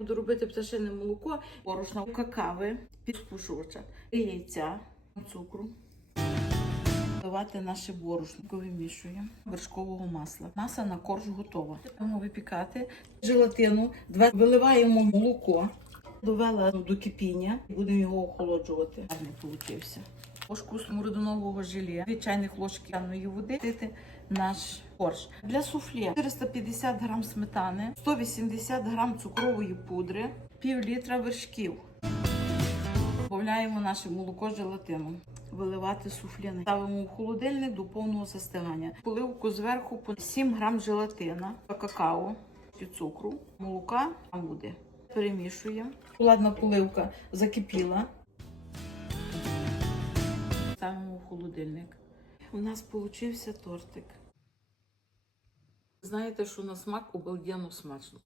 Буду робити пташине молоко, борошна, какави, підспушувача, яйця, цукру. Давати наше борошно, вимішуємо вершкового масла. Маса на корж готова. Будемо випікати желатину, виливаємо молоко, довела до кипіння будемо його охолоджувати. Гарний получився. Ложку смородинового желе, дві чайних ложки темної води, наш корж. Для суфле 450 грам сметани, 180 грам цукрової пудри, пів літра вершків. Додаємо наше молоко з желатином. Виливати суфліни. Ставимо в холодильник до повного застигання. Поливку зверху по 7 грам желатина, какао і цукру, молока там буде. Перемішуємо. Шоколадна поливка закипіла. Ставимо в холодильник. У нас получився тортик. Знаєте, що на смак обалденно смачно.